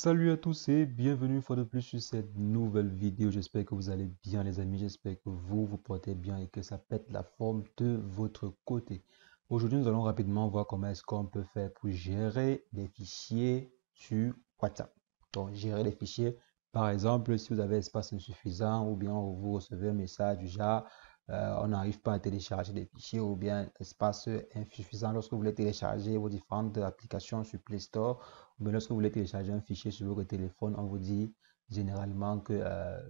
Salut à tous et bienvenue une fois de plus sur cette nouvelle vidéo. J'espère que vous allez bien les amis, j'espère que vous portez bien et que ça pète la forme de votre côté. Aujourd'hui, nous allons rapidement voir comment est-ce qu'on peut faire pour gérer des fichiers sur WhatsApp. Donc, gérer les fichiers, par exemple, si vous avez espace insuffisant ou bien vous recevez un message du genre on n'arrive pas à télécharger des fichiers ou bien espace insuffisant lorsque vous voulez télécharger vos différentes applications sur Play Store. Mais lorsque vous voulez télécharger un fichier sur votre téléphone, on vous dit généralement que,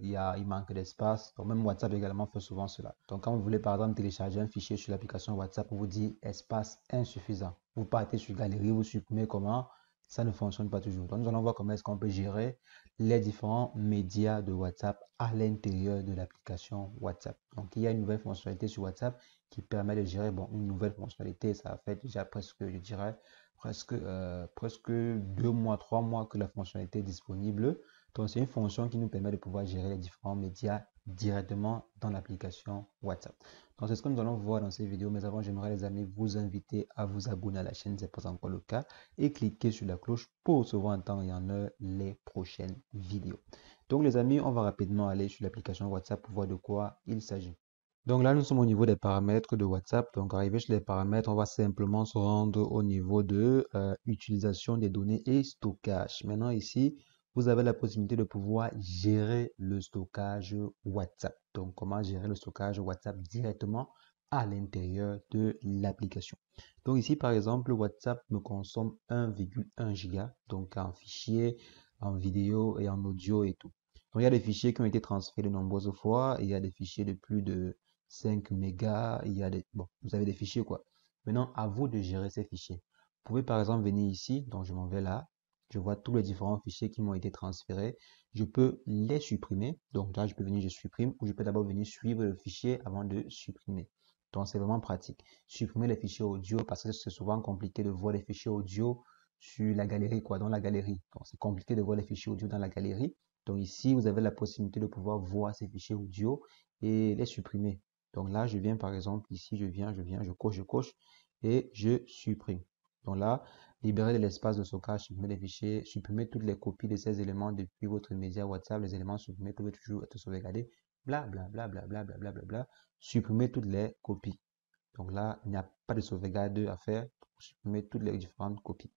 il manque d'espace. Donc même WhatsApp également fait souvent cela. Donc quand vous voulez par exemple télécharger un fichier sur l'application WhatsApp, on vous dit espace insuffisant. Vous partez sur Galerie, vous supprimez comment, ça ne fonctionne pas toujours. Donc nous allons voir comment est-ce qu'on peut gérer les différents médias de WhatsApp à l'intérieur de l'application WhatsApp. Donc il y a une nouvelle fonctionnalité sur WhatsApp qui permet de gérer, bon, une nouvelle fonctionnalité, ça fait déjà presque, je dirais, presque 2 mois, 3 mois que la fonctionnalité est disponible. Donc, c'est une fonction qui nous permet de pouvoir gérer les différents médias directement dans l'application WhatsApp. Donc, c'est ce que nous allons voir dans cette vidéo. Mais avant, j'aimerais, les amis, vous inviter à vous abonner à la chaîne si ce n'est pas encore le cas et cliquer sur la cloche pour recevoir en temps et en heure les prochaines vidéos. Donc, les amis, on va rapidement aller sur l'application WhatsApp pour voir de quoi il s'agit. Donc là, nous sommes au niveau des paramètres de WhatsApp. Donc, arrivé sur les paramètres, on va simplement se rendre au niveau de utilisation des données et stockage. Maintenant, ici, vous avez la possibilité de pouvoir gérer le stockage WhatsApp. Donc, comment gérer le stockage WhatsApp directement à l'intérieur de l'application. Donc, ici, par exemple, WhatsApp me consomme 1,1 giga, donc en fichier, en vidéo et en audio et tout. Donc, il y a des fichiers qui ont été transférés de nombreuses fois. Il y a des fichiers de plus de 5 mégas, il y a des, bon, vous avez des fichiers quoi. Maintenant, à vous de gérer ces fichiers. Vous pouvez par exemple venir ici, donc je m'en vais là, je vois tous les différents fichiers qui m'ont été transférés. Je peux les supprimer. Donc là, je peux venir, je supprime, ou je peux d'abord venir suivre le fichier avant de supprimer. Donc c'est vraiment pratique. Supprimer les fichiers audio parce que c'est souvent compliqué de voir les fichiers audio sur la galerie, quoi, dans la galerie. Donc c'est compliqué de voir les fichiers audio dans la galerie. Donc ici, vous avez la possibilité de pouvoir voir ces fichiers audio et les supprimer. Donc là, je viens par exemple, ici, je viens, je coche et je supprime. Donc là, libérer de l'espace de stockage, supprimer les fichiers, supprimer toutes les copies de ces éléments depuis votre média WhatsApp. Les éléments supprimés peuvent toujours être sauvegardés. Bla, bla, bla, bla, bla, bla, bla, bla, bla. Supprimer toutes les copies. Donc là, il n'y a pas de sauvegarde à faire pour supprimer toutes les différentes copies.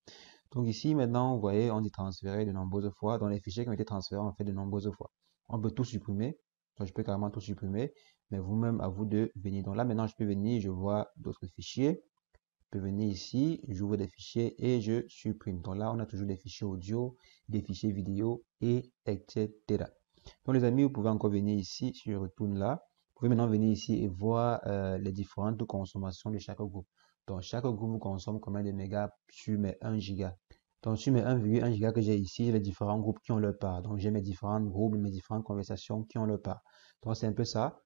Donc ici, maintenant, vous voyez, on dit transférer de nombreuses fois. Dans les fichiers qui ont été transférés, on fait de nombreuses fois. On peut tout supprimer. Donc, je peux carrément tout supprimer. Mais vous-même, à vous de venir. Donc là, maintenant, je peux venir, je vois d'autres fichiers. Je peux venir ici, j'ouvre des fichiers et je supprime. Donc là, on a toujours des fichiers audio, des fichiers vidéo et etc. Donc les amis, vous pouvez encore venir ici, si je retourne là, vous pouvez maintenant venir ici et voir les différentes consommations de chaque groupe. Donc chaque groupe vous consomme combien de mégas sur mes 1 giga. Donc sur mes 1,1 giga que j'ai ici, j'ai les différents groupes qui ont leur part. Donc j'ai mes différents groupes, mes différentes conversations qui ont leur part. Donc c'est un peu ça.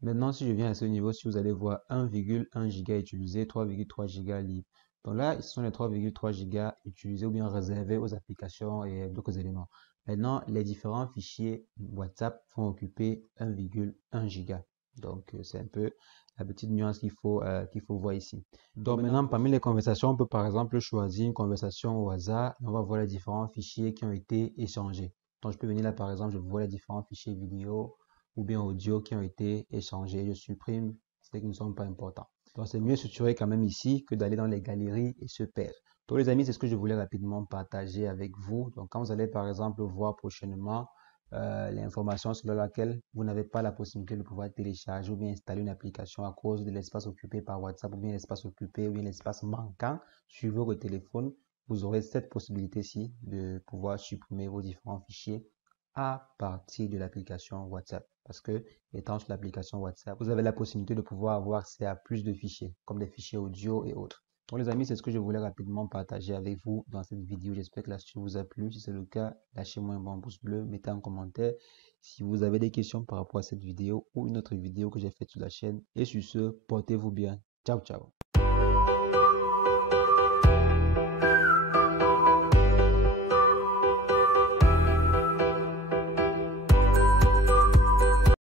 Maintenant, si je viens à ce niveau, si vous allez voir 1,1 giga utilisé, 3,3 giga libre. Donc là, ce sont les 3,3 gigas utilisés ou bien réservés aux applications et d'autres éléments. Maintenant, les différents fichiers WhatsApp vont occuper 1,1 giga. Donc, c'est un peu la petite nuance qu'il faut voir ici. Donc, maintenant, parmi les conversations, on peut par exemple choisir une conversation au hasard. On va voir les différents fichiers qui ont été échangés. Donc, je peux venir là, par exemple, je vois les différents fichiers vidéo ou bien audio qui ont été échangés. Je supprime ceux qui ne sont pas importants. Donc, c'est mieux structuré quand même ici que d'aller dans les galeries et se perdre. Donc les amis, c'est ce que je voulais rapidement partager avec vous. Donc quand vous allez par exemple voir prochainement l'information sur laquelle vous n'avez pas la possibilité de pouvoir télécharger ou bien installer une application à cause de l'espace occupé par WhatsApp ou bien l'espace occupé ou bien l'espace manquant sur votre téléphone, vous aurez cette possibilité-ci de pouvoir supprimer vos différents fichiers à partir de l'application WhatsApp. Parce que étant sur l'application WhatsApp, vous avez la possibilité de pouvoir avoir accès à plus de fichiers, comme des fichiers audio et autres. Donc les amis, c'est ce que je voulais rapidement partager avec vous dans cette vidéo. J'espère que l'astuce vous a plu. Si c'est le cas, lâchez-moi un bon pouce bleu, mettez un commentaire si vous avez des questions par rapport à cette vidéo ou une autre vidéo que j'ai faite sur la chaîne. Et sur ce, portez-vous bien. Ciao, ciao.